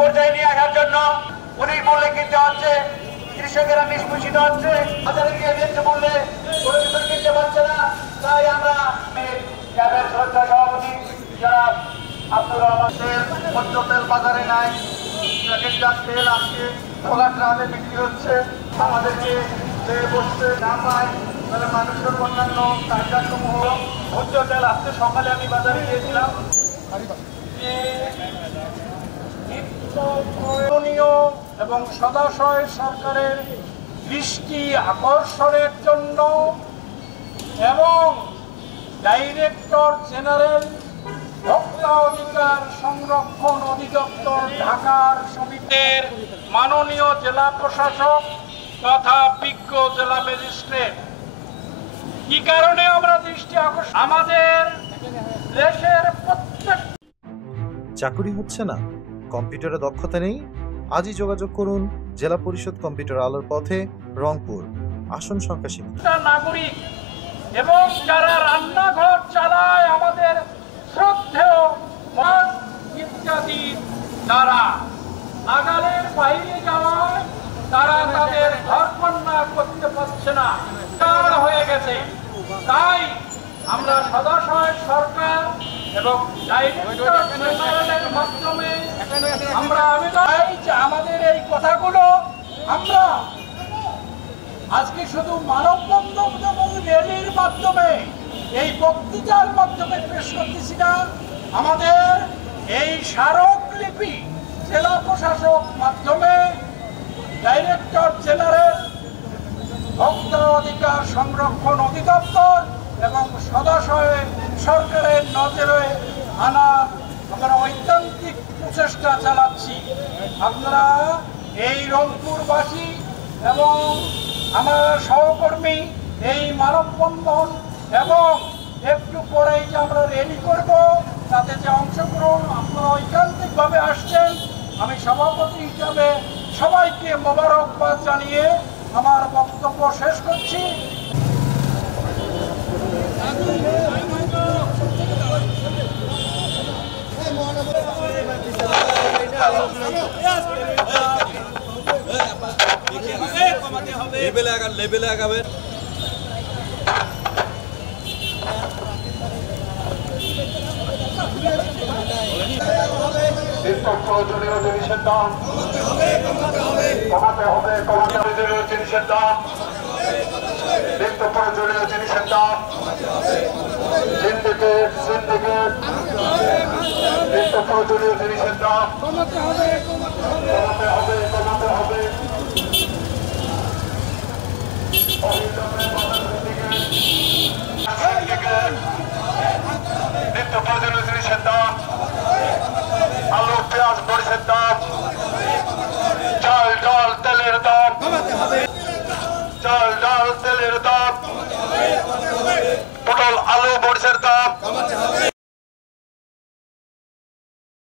পর্যায়ে নিয়ে আসার জন্য অধিক মূল্যে কিনতে হচ্ছে, কৃষকেরা নিষ্পেষিত হচ্ছে, বাজারে গিয়ে ন্যায্য মূল্যে কোনো কিছু কিনতে পারছে না। তাই আমরা ক্যাবের শ্রদ্ধা সভাপতি যারা আব্দুর রহমান ভোজ্য তেল বাজারে নাই, প্যাকেটজাত তেল আজকে খোলা ট্রামে বিক্রি হচ্ছে। আমাদেরকে যে বসতে না পায় তাহলে মানুষের অন্যান্য কার্যসমূহ ভোজ্য তেল আজকে সকালে আমি বাজারে গিয়েছিলাম। এবং সদাশয় সরকারের দৃষ্টি আকর্ষণের জন্য এবং ডাইরেক্টর জেনারেল ভোক্তা অধিকার সংরক্ষণ অধিদপ্তর ঢাকার সমিতির মাননীয় জেলা প্রশাসক তথা বিজ্ঞ জেলা ম্যাজিস্ট্রেট, কি কারণে আমরা দৃষ্টি আকর্ষণ, আমাদের দেশের প্রত্যেক চাকুরি হচ্ছে না, কম্পিউটারে দক্ষতা নেই, আজই যোগাযোগ করুন জেলা পরিষদ কম্পিউটার আলোর পথে, রংপুর। আসন সংখ্যা সীমিত। নাগরিক এবং যারা রান্নাঘর চালায় আমাদের শ্রদ্ধেয় ইত্যাদি তারা নাগালের বাইরে যাওয়ায় তারা তাদের ঘর কন্যা করতে পারছে না, হয়ে গেছে। তাই আমরা সদাশয় সরকার এবং ডাইরেক্টর জেনারেলের মাধ্যমে আমরা আবেদন যে আমাদের এই কথাগুলো আমরা আজকে শুধু মানববন্ধন এবং র্যালির মাধ্যমে, এই বক্তৃতার মাধ্যমে পেশ করতেছি না, আমাদের এই স্মারকলিপি জেলা প্রশাসক মাধ্যমে ডাইরেক্টর জেনারেল ভোক্তা অধিকার সংরক্ষণ অধিদপ্তর এবং সদাশয় সরকারের নজরে আনা আমরা ঐকান্তিক প্রচেষ্টা চালাচ্ছি। আপনারা এই রংপুরবাসী এবং আমার সহকর্মী এই মানববন্ধন এবং একটু পরেই যে আমরা র্যালি করব তাতে যে অংশগ্রহণ আপনারা ঐকান্তিকভাবে আসছেন, আমি সভাপতি হিসাবে সবাইকে মোবারকবাদ জানিয়ে আমার বক্তব্য শেষ করছি। লেভেলে আগাবেন। প্রয়োজনীয় জিনিসের দাম কমাতে হবে, প্রয়োজনীয় জিনিসের দাম, নিত্য প্রয়োজনীয় জিনিসের দাম, সিন্ডিকেট নিত্য প্রয়োজনীয় জিনিসের দাম কমাতে হবে। নিত্য প্রয়োজনীয় জিনিসের দাম, আলু পেঁয়াজ মরিচের দাম, চাল ডাল তেলের দাম, পটল আলু মরিচের দাম